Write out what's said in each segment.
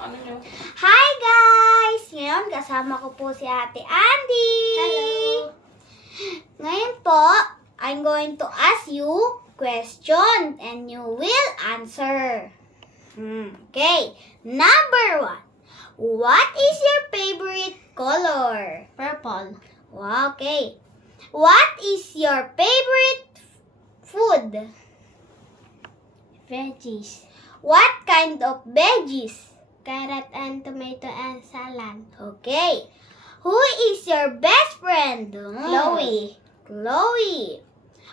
Ano nyo? Hi guys! Ngayon kasama ko po si Ate Andy. Hello! Ngayon po, I'm going to ask you question and you will answer. Okay. Number 1. What is your favorite color? Purple. Wow, okay. What is your favorite food? Veggies. What kind of veggies? Carrot and tomato and salad. Okay. Who is your best friend? Chloe. Chloe.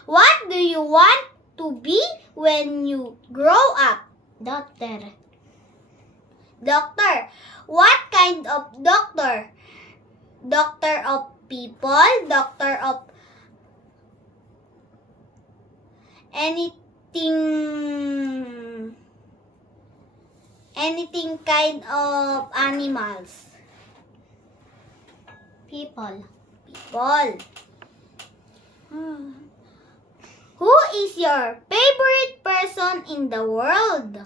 What do you want to be when you grow up? Doctor. Doctor. What kind of doctor? Doctor of people? Doctor of anything kind of animals? People. People. Who is your favorite person in the world?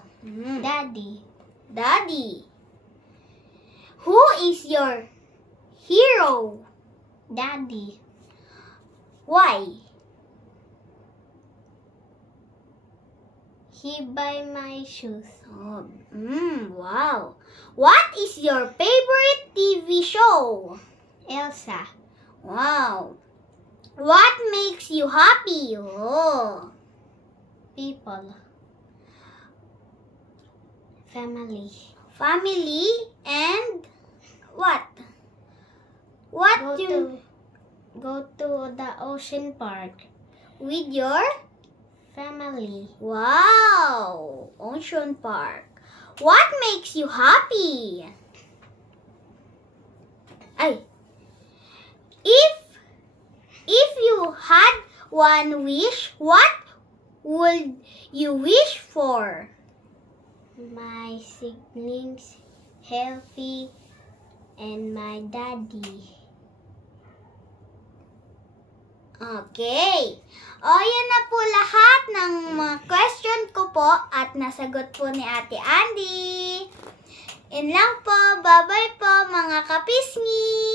Daddy. Daddy. Who is your hero? Daddy. Why? He buy my shoes. Oh, wow. What is your favorite TV show? Elsa. Wow. What makes you happy? Oh. People. Family. Family and what? What Go to the ocean park. with your Family. wow, ocean park. What makes you happy? If you had one wish, what would you wish for? My siblings healthy and my daddy. Okay. O, yan na po lahat ng mga question ko po at nasagot po ni Ate Andy. Yun lang po. Bye-bye po mga kapisngi.